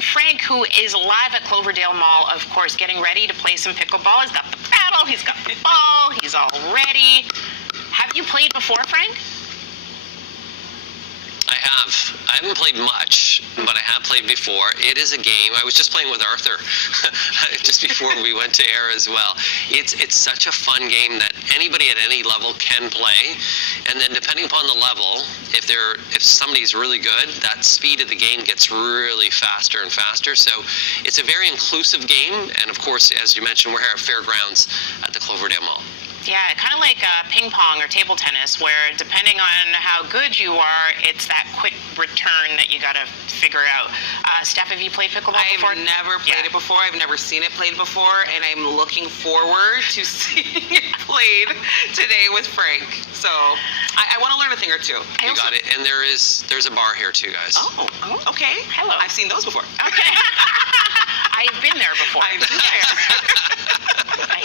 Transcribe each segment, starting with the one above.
And Frank, who is live at Cloverdale Mall, of course, getting ready to play some pickleball. He's got the paddle, he's got the ball, he's all ready. Have you played before, Frank? I have. I haven't played much, but I have played before. It is a game. I was just playing with Arthur just before we went to air as well. It's such a fun game that anybody at any level can play. And then depending upon the level, if somebody's really good, that speed of the game gets really faster and faster. So it's a very inclusive game. And of course, as you mentioned, we're here at Fairgrounds at the Cloverdale Mall. Yeah, kind of like ping pong or table tennis, where depending on how good you are, it's that quick return that you got to figure out. Steph, have you played pickleball before? I've never played it before. I've never seen it played before, and I'm looking forward to seeing it played today with Frank. So I want to learn a thing or two. You got it. And there's a bar here too, guys. Oh, okay. Hello. I've seen those before. Okay. I've been there before. I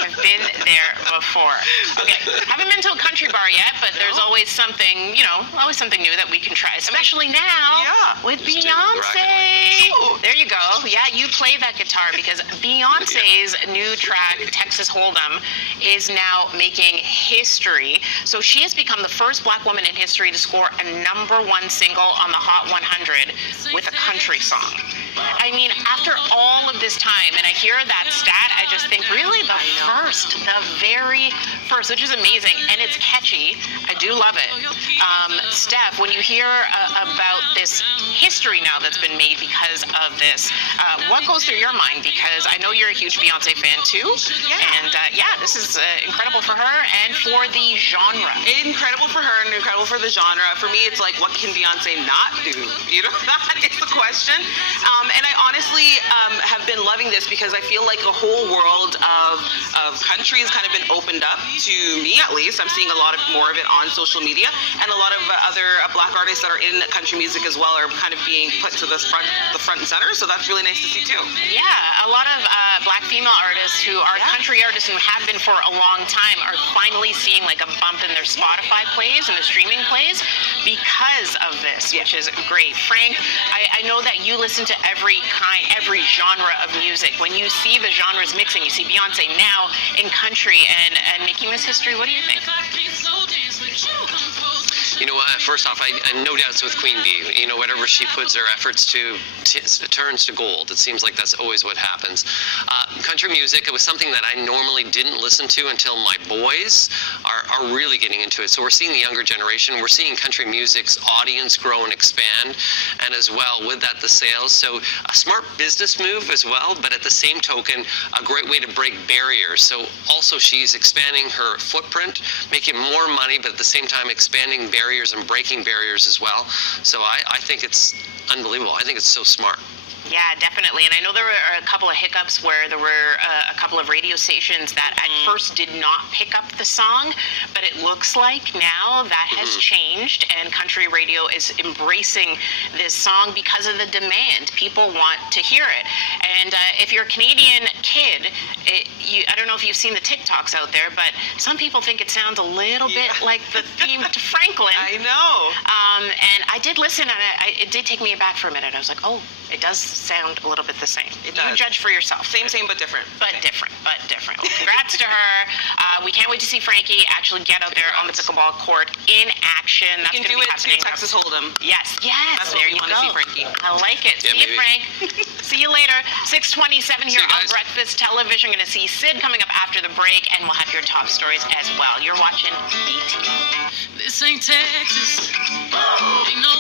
have been there before. Okay, haven't been to a country bar yet, but there's always something, always something new that we can try, especially now with Beyonce. There you go. Yeah, you play that guitar because Beyonce's new track, Texas Hold'em, is now making history. So she has become the first black woman in history to score a #1 single on the Hot 100 with a country song. I mean, after all of this time, and I hear that stat, I just think really the very first, which is amazing, and it's catchy. I do love it. Steph, when you hear about this history now that's been made because of this, what goes through your mind? Because I know you're a huge Beyonce fan too, and this is incredible for her and for the genre. Incredible for her and incredible for the genre. For me, it's like, what can Beyonce not do? That is the question. And I honestly have been loving this because I feel like a whole world of country has kind of been opened up to me, at least. I'm seeing a lot more of it on social media, and a lot of other black artists that are in country music as well are kind of being put to the front and center. So that's really nice to see too. Yeah, a lot of black female artists who are country artists and have been for a long time are finally seeing like a bump in their Spotify plays and their streaming plays because of this, which is great. Frank, I know that you listen to every genre of music. When you see the genres mixing, you see Beyonce now in country and making this history. What do you think? First off, I no doubts with Queen Bee. Whatever she puts her efforts to, it turns to gold. It seems like that's always what happens. Country music, it was something that I normally didn't listen to until my boys are really getting into it. So we're seeing the younger generation. We're seeing country music's audience grow and expand, and as well with that the sales. So a smart business move as well, but at the same token, a great way to break barriers. So also she's expanding her footprint, making more money, but at the same time expanding barriers and breaking barriers as well. So I think it's unbelievable. I think it's so smart. Yeah, definitely. And I know there were a couple of hiccups where there were a couple of radio stations that at first did not pick up the song, but it looks like now that has changed and country radio is embracing this song because of the demand. People want to hear it. And if you're a Canadian kid, I don't know if you've seen the TikToks out there, but some people think it sounds a little bit like the theme to Franklin. I know. And I did listen, and it did take me aback for a minute. I was like, oh, it does sound a little bit the same. It does. You judge for yourself. Same, but different. But different. Well, congrats to her. We can't wait to see Frankie actually get out there on the pickleball court in action. That's you can do it to Texas Hold'em. Yes. That's there what we want to see, Frankie. I like it. Yeah, see you, Frank. See you later. 6:27 here on Breakfast Television. Going to see Sid coming up after the break, and we'll have your top stories as well. You're watching BT. This ain't Texas. Ain't no